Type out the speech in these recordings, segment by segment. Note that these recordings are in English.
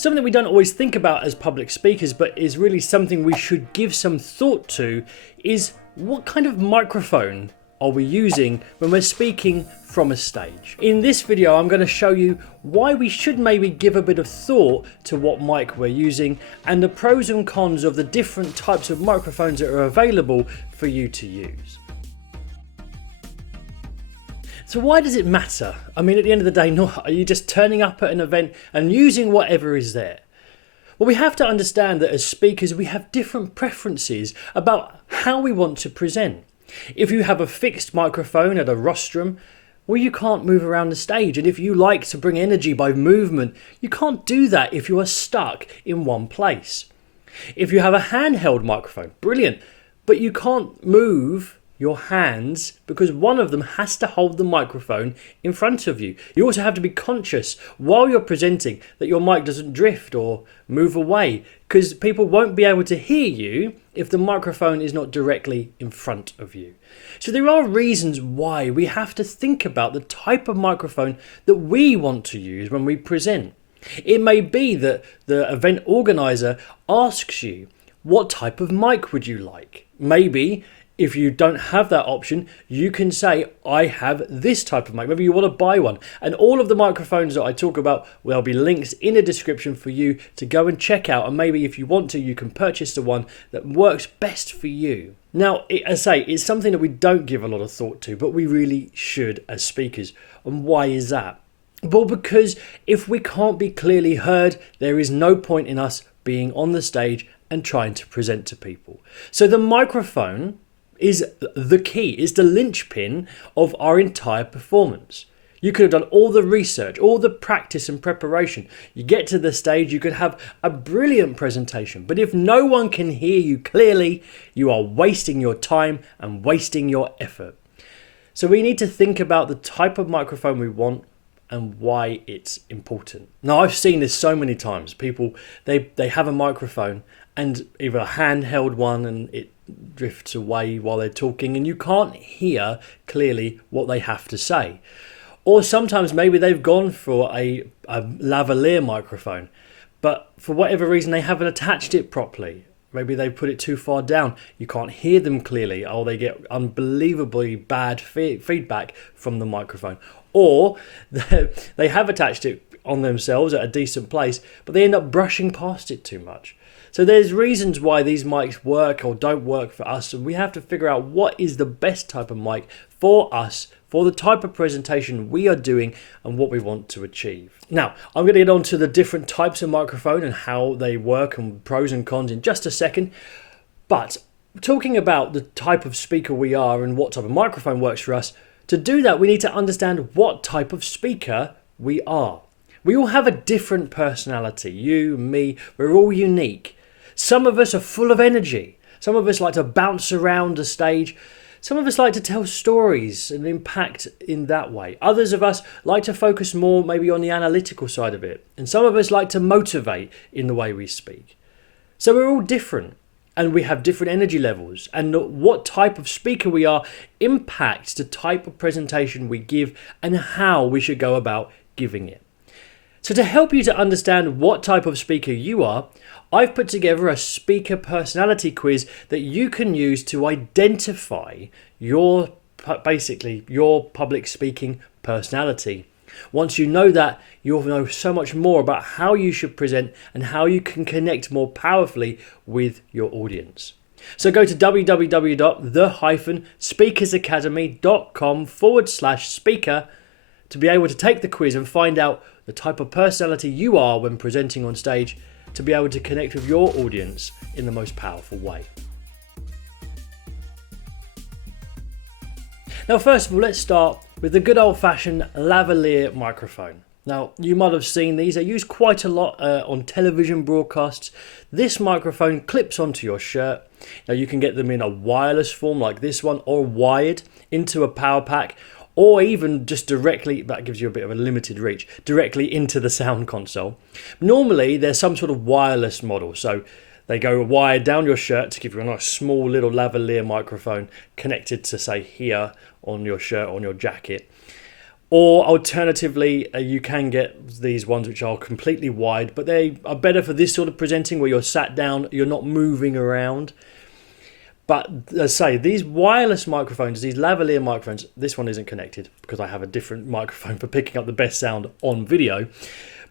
Something we don't always think about as public speakers, but is really something we should give some thought to, is what kind of microphone are we using when we're speaking from a stage. In this video, I'm going to show you why we should maybe give a bit of thought to what mic we're using and the pros and cons of the different types of microphones that are available for you to use. So why does it matter? I mean, at the end of the day, are you just turning up at an event and using whatever is there? Well, we have to understand that as speakers, we have different preferences about how we want to present. If you have a fixed microphone at a rostrum, well, you can't move around the stage. And if you like to bring energy by movement, you can't do that if you are stuck in one place. If you have a handheld microphone, brilliant, but you can't move your hands because one of them has to hold the microphone in front of you. You also have to be conscious while you're presenting that your mic doesn't drift or move away, because people won't be able to hear you if the microphone is not directly in front of you. So there are reasons why we have to think about the type of microphone that we want to use when we present. It may be that the event organizer asks you, what type of mic would you like? Maybe if you don't have that option, you can say, I have this type of mic. Maybe you want to buy one. And all of the microphones that I talk about, there'll be links in the description for you to go and check out. And maybe if you want to, you can purchase the one that works best for you. Now, as I say, it's something that we don't give a lot of thought to, but we really should as speakers. And why is that? Well, because if we can't be clearly heard, there is no point in us being on the stage and trying to present to people. So the microphone is the key, is the linchpin of our entire performance. You could have done all the research, all the practice and preparation. You get to the stage, you could have a brilliant presentation, but if no one can hear you clearly, you are wasting your time and wasting your effort. So we need to think about the type of microphone we want and why it's important. Now, I've seen this so many times. People, they have a microphone and either a handheld one and it drifts away while they're talking and you can't hear clearly what they have to say. Or sometimes maybe they've gone for a lavalier microphone, but for whatever reason they haven't attached it properly. Maybe they put it too far down. You can't hear them clearly, or they get unbelievably bad feedback from the microphone. Or they have attached it on themselves at a decent place, but they end up brushing past it too much. So there's reasons why these mics work or don't work for us, and we have to figure out what is the best type of mic for us, for the type of presentation we are doing and what we want to achieve. Now, I'm going to get on to the different types of microphone and how they work and pros and cons in just a second. But talking about the type of speaker we are and what type of microphone works for us, to do that we need to understand what type of speaker we are. We all have a different personality. You, me, we're all unique. Some of us are full of energy. Some of us like to bounce around the stage. Some of us like to tell stories and impact in that way. Others of us like to focus more maybe on the analytical side of it. And some of us like to motivate in the way we speak. So we're all different and we have different energy levels. And what type of speaker we are impacts the type of presentation we give and how we should go about giving it. So to help you to understand what type of speaker you are, I've put together a speaker personality quiz that you can use to identify your public speaking personality. Once you know that, you'll know so much more about how you should present and how you can connect more powerfully with your audience. So go to www.the-speakersacademy.com/speaker to be able to take the quiz and find out the type of personality you are when presenting on stage, to be able to connect with your audience in the most powerful way. Now, first of all, let's start with the good old-fashioned lavalier microphone. Now, you might have seen these. They're used quite a lot on television broadcasts. This microphone clips onto your shirt. Now, you can get them in a wireless form like this one, or wired into a power pack, or even just directly, that gives you a bit of a limited reach, directly into the sound console. Normally, there's some sort of wireless model, so they go wired down your shirt to give you a nice small little lavalier microphone connected to, say, here on your shirt, on your jacket. Or alternatively, you can get these ones which are completely wide, but they are better for this sort of presenting where you're sat down, you're not moving around. But as I say, these wireless microphones, these lavalier microphones, this one isn't connected because I have a different microphone for picking up the best sound on video.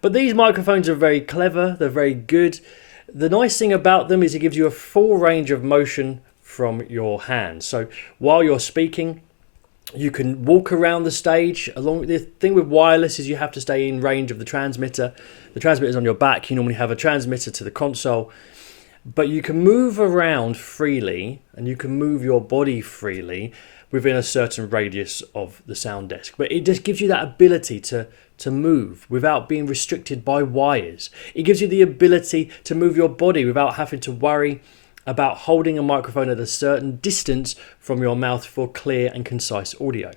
But these microphones are very clever, they're very good. The nice thing about them is it gives you a full range of motion from your hands. So while you're speaking, you can walk around the stage. The thing with wireless is you have to stay in range of the transmitter. The transmitter's on your back. You normally have a transmitter to the console. But you can move around freely and you can move your body freely within a certain radius of the sound desk. But it just gives you that ability to move without being restricted by wires. It gives you the ability to move your body without having to worry about holding a microphone at a certain distance from your mouth for clear and concise audio.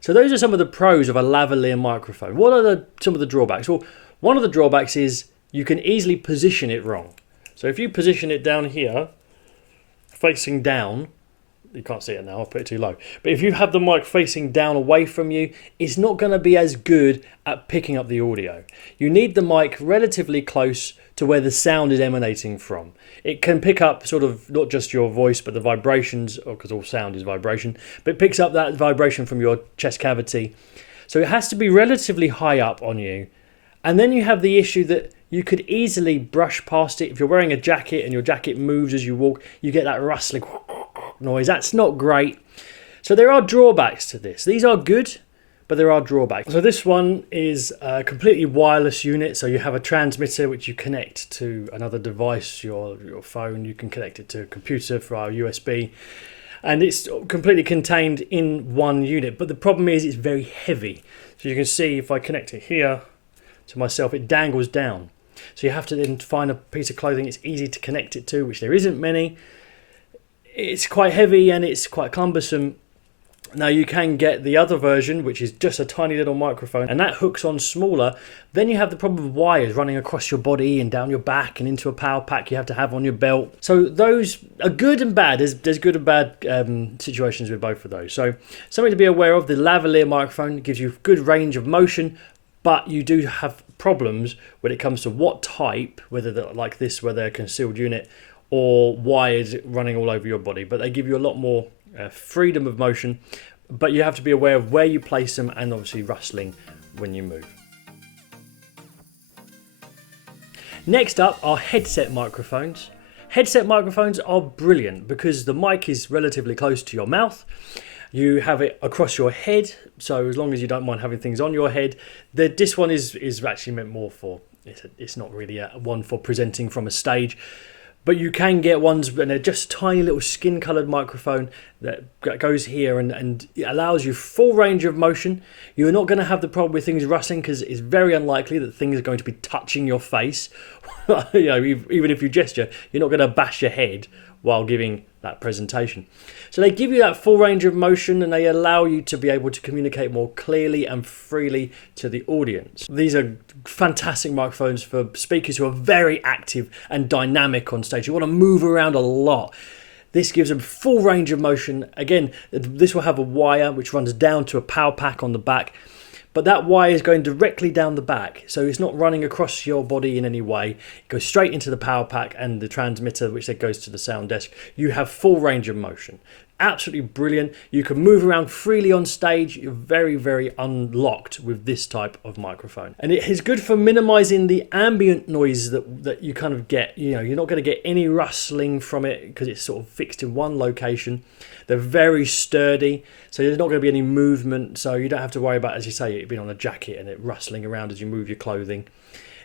So those are some of the pros of a lavalier microphone. What are some of the drawbacks? Well, one of the drawbacks is you can easily position it wrong. So if you position it down here, facing down, you can't see it now, I'll put it too low. But if you have the mic facing down away from you, it's not going to be as good at picking up the audio. You need the mic relatively close to where the sound is emanating from. It can pick up sort of not just your voice, but the vibrations, because all sound is vibration, but it picks up that vibration from your chest cavity. So it has to be relatively high up on you. And then you have the issue that you could easily brush past it. If you're wearing a jacket and your jacket moves as you walk, you get that rustling noise. That's not great. So there are drawbacks to this. These are good, but there are drawbacks. So this one is a completely wireless unit. So you have a transmitter which you connect to another device, your phone. You can connect it to a computer via USB. And it's completely contained in one unit. But the problem is it's very heavy. So you can see if I connect it here to myself, it dangles down. So you have to then find a piece of clothing it's easy to connect it to, which there isn't many. It's quite heavy and it's quite cumbersome. Now you can get the other version, which is just a tiny little microphone, and that hooks on smaller. Then you have the problem of wires running across your body and down your back and into a power pack you have to have on your belt. So those are good and bad. There's good and bad situations with both of those. So something to be aware of, the lavalier microphone gives you good range of motion, but you do have problems when it comes to what type, whether they're like this, whether they're a concealed unit or wired running all over your body. But they give you a lot more freedom of motion, but you have to be aware of where you place them and obviously rustling when you move. Next up are headset microphones. Headset microphones are brilliant because the mic is relatively close to your mouth. You have it across your head, so as long as you don't mind having things on your head. This one is actually meant more for, it's not really one for presenting from a stage, but you can get ones and they're just a tiny little skin coloured microphone that goes here and it allows you full range of motion. You're not going to have the problem with things rustling because it's very unlikely that things are going to be touching your face. Even if you gesture, you're not going to bash your head while giving that presentation. So they give you that full range of motion and they allow you to be able to communicate more clearly and freely to the audience. These are fantastic microphones for speakers who are very active and dynamic on stage. You want to move around a lot. This gives them full range of motion. Again, this will have a wire which runs down to a power pack on the back, but that wire is going directly down the back, so it's not running across your body in any way. It goes straight into the power pack and the transmitter, which then goes to the sound desk. You have full range of motion. Absolutely brilliant. You can move around freely on stage. You're very, very unlocked with this type of microphone. And it is good for minimizing the ambient noise that you kind of get. You're not going to get any rustling from it because it's sort of fixed in one location. They're very sturdy, so there's not going to be any movement. So you don't have to worry about, as you say, it being on a jacket and it rustling around as you move your clothing.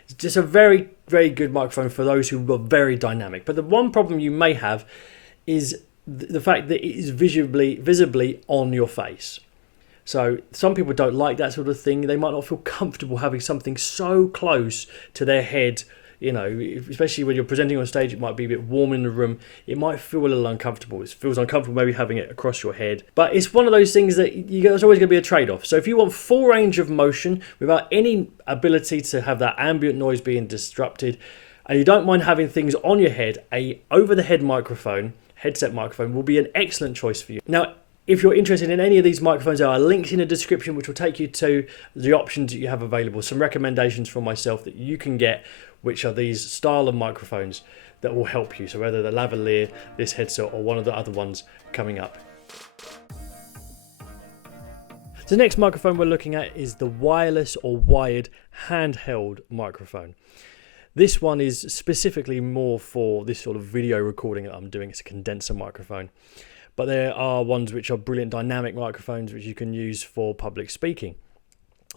It's just a very, very good microphone for those who are very dynamic. But the one problem you may have is the fact that it is visibly on your face. So some people don't like that sort of thing. They might not feel comfortable having something so close to their head, especially when you're presenting on stage. It might be a bit warm in the room. It might feel a little uncomfortable. It feels uncomfortable maybe having it across your head. But it's one of those things that there's always going to be a trade-off. So if you want full range of motion without any ability to have that ambient noise being disrupted, and you don't mind having things on your head, a over-the-head microphone, headset microphone, will be an excellent choice for you. Now, If you're interested in any of these microphones, there are links in the description which will take you to the options that you have available. Some recommendations from myself that you can get, which are these style of microphones that will help you. So whether the Lavalier, this headset, or one of the other ones coming up. The next microphone we're looking at is the wireless or wired handheld microphone. This one is specifically more for this sort of video recording that I'm doing. It's a condenser microphone. But there are ones which are brilliant dynamic microphones which you can use for public speaking.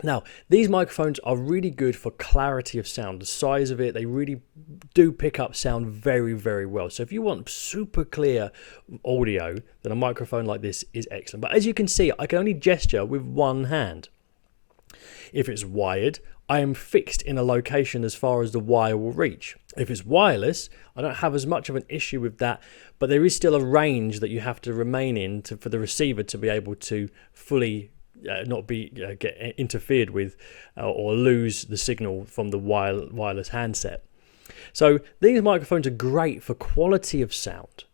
Now, these microphones are really good for clarity of sound. The size of it, they really do pick up sound very, very well. So if you want super clear audio, then a microphone like this is excellent. But as you can see, I can only gesture with one hand. If it's wired, I am fixed in a location as far as the wire will reach. If it's wireless, I don't have as much of an issue with that, but there is still a range that you have to remain in for the receiver to be able to fully not be get interfered with or lose the signal from the wireless handset. So these microphones are great for quality of sound,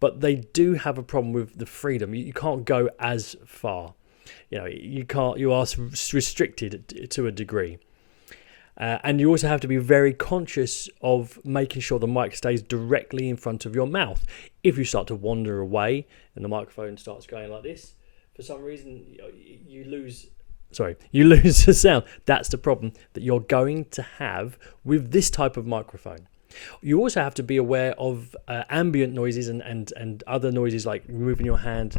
but they do have a problem with the freedom. You can't go as far. You are restricted to a degree. And you also have to be very conscious of making sure the mic stays directly in front of your mouth. If you start to wander away and the microphone starts going like this, for some reason you lose the sound. That's the problem that you're going to have with this type of microphone. You also have to be aware of ambient noises and other noises like moving your hand,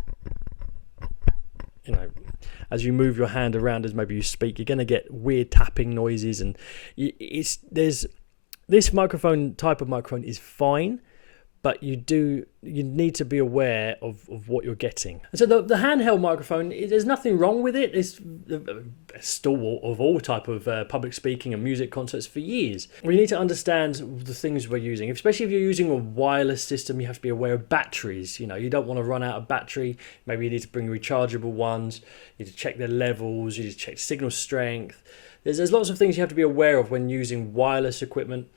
as you move your hand around as maybe you speak, you're going to get weird tapping noises, and this type of microphone is fine, but you need to be aware of what you're getting. And so the handheld microphone, there's nothing wrong with it. It's a stalwart of all type of public speaking and music concerts for years. We need to understand the things we're using, especially if you're using a wireless system. You have to be aware of batteries. You don't want to run out of battery. Maybe you need to bring rechargeable ones. You need to check their levels. You need to check signal strength. There's lots of things you have to be aware of when using wireless equipment.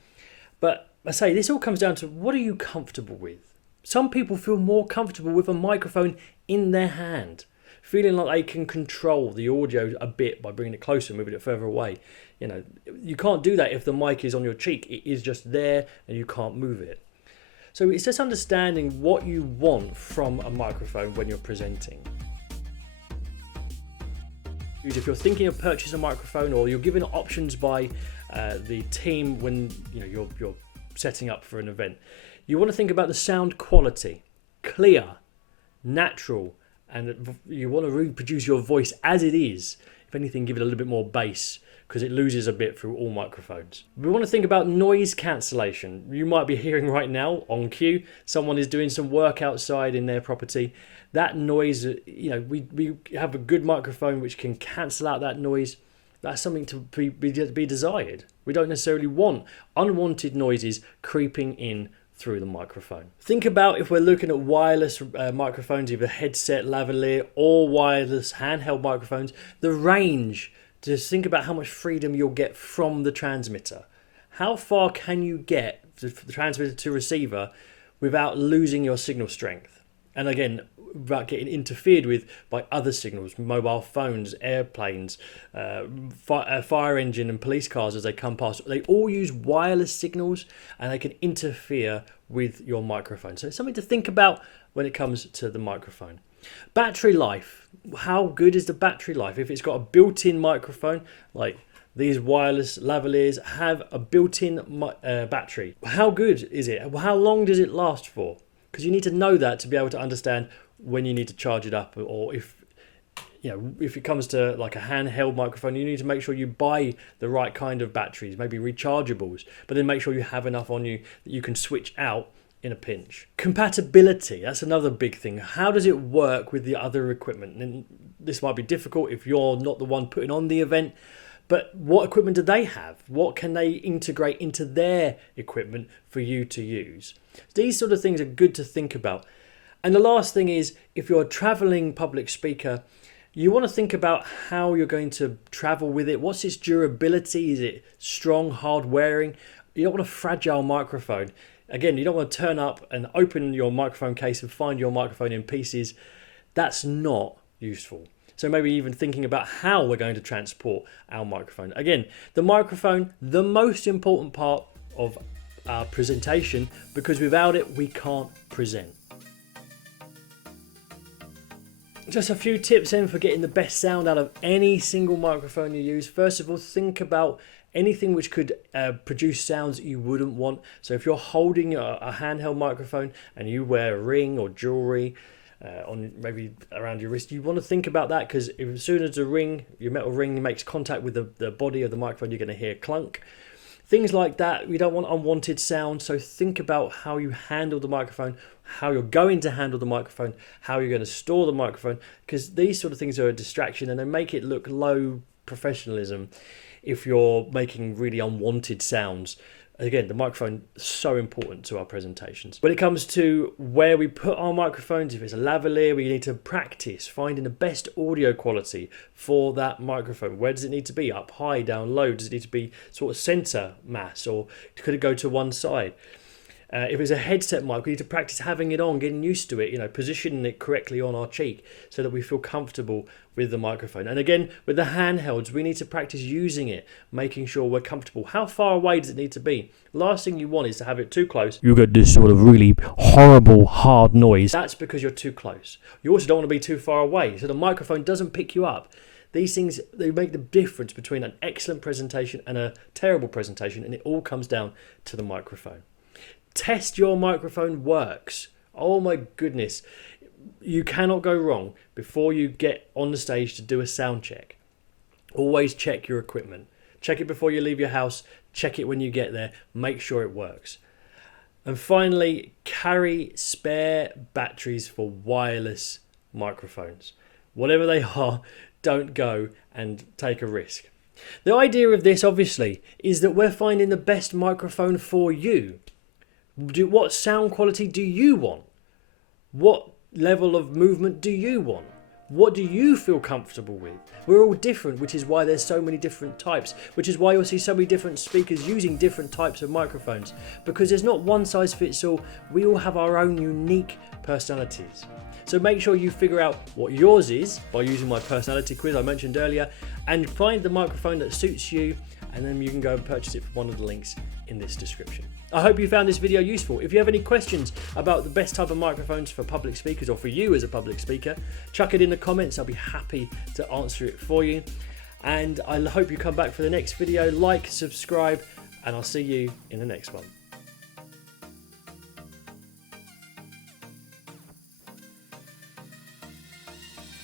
But I say this all comes down to, what are you comfortable with? Some people feel more comfortable with a microphone in their hand, feeling like they can control the audio a bit by bringing it closer, moving it further away. You can't do that if the mic is on your cheek. It is just there and you can't move it. So it's just understanding what you want from a microphone when you're presenting. If you're thinking of purchasing a microphone, or you're given options by the team when you're setting up for an event, you want to think about the sound quality, clear, natural, and you want to reproduce your voice as it is. If anything, give it a little bit more bass, because it loses a bit through all microphones. We want to think about noise cancellation. You might be hearing right now on cue, someone is doing some work outside in their property. That noise, we have a good microphone which can cancel out that noise. That's something to be desired. We don't necessarily want unwanted noises creeping in through the microphone. Think about, if we're looking at wireless microphones, either headset, lavalier, or wireless handheld microphones, the range. Just think about how much freedom you'll get from the transmitter. How far can you get from the transmitter to receiver without losing your signal strength? And again, without getting interfered with by other signals, mobile phones, airplanes, fire engine and police cars as they come past. They all use wireless signals and they can interfere with your microphone. So it's something to think about when it comes to the microphone. Battery life. How good is the battery life? If it's got a built-in microphone, like these wireless lavaliers have a built-in battery, how good is it? How long does it last for? Because you need to know that to be able to understand when you need to charge it up, or if it comes to like a handheld microphone, you need to make sure you buy the right kind of batteries, maybe rechargeables, but then make sure you have enough on you that you can switch out in a pinch. Compatibility, that's another big thing. How does it work with the other equipment? And this might be difficult if you're not the one putting on the event, but what equipment do they have? What can they integrate into their equipment for you to use? These sort of things are good to think about. And the last thing is, if you're a traveling public speaker, you want to think about how you're going to travel with it. What's its durability? Is it strong, hard wearing? You don't want a fragile microphone. Again, you don't want to turn up and open your microphone case and find your microphone in pieces. That's not useful. So maybe even thinking about how we're going to transport our microphone. Again, the microphone, the most important part of our presentation, because without it, we can't present. Just a few tips then for getting the best sound out of any single microphone you use. First of all, think about anything which could produce sounds that you wouldn't want. So if you're holding a handheld microphone and you wear a ring or jewelry on maybe around your wrist, you want to think about that, because as soon as your metal ring makes contact with the body of the microphone, you're going to hear clunk. Things like that, we don't want unwanted sound, so think about how you handle the microphone, how you're going to handle the microphone, how you're going to store the microphone, because these sort of things are a distraction and they make it look low professionalism if you're making really unwanted sounds. Again, the microphone is so important to our presentations. When it comes to where we put our microphones, if it's a lavalier, we need to practice finding the best audio quality for that microphone. Where does it need to be? Up high, down low? Does it need to be sort of center mass, or could it go to one side? If it's a headset mic, we need to practice having it on, getting used to it, positioning it correctly on our cheek so that we feel comfortable with the microphone. And again, with the handhelds, we need to practice using it, making sure we're comfortable. How far away does it need to be? Last thing you want is to have it too close. You get this sort of really horrible, hard noise. That's because you're too close. You also don't want to be too far away, so the microphone doesn't pick you up. These things, they make the difference between an excellent presentation and a terrible presentation, and it all comes down to the microphone. Test your microphone works. Oh my goodness. You cannot go wrong before you get on the stage to do a sound check. Always check your equipment. Check it before you leave your house. Check it when you get there. Make sure it works. And finally, carry spare batteries for wireless microphones. Whatever they are, don't go and take a risk. The idea of this, obviously, is that we're finding the best microphone for you. What sound quality do you want? What level of movement do you want? What do you feel comfortable with? We're all different, which is why there's so many different types, which is why you'll see so many different speakers using different types of microphones, because there's not one size fits all. We all have our own unique personalities. So make sure you figure out what yours is by using my personality quiz I mentioned earlier, and find the microphone that suits you, and then you can go and purchase it from one of the links in this description. I hope you found this video useful. If you have any questions about the best type of microphones for public speakers, or for you as a public speaker, chuck it in the comments. I'll be happy to answer it for you. And I hope you come back for the next video. Like, subscribe, and I'll see you in the next one.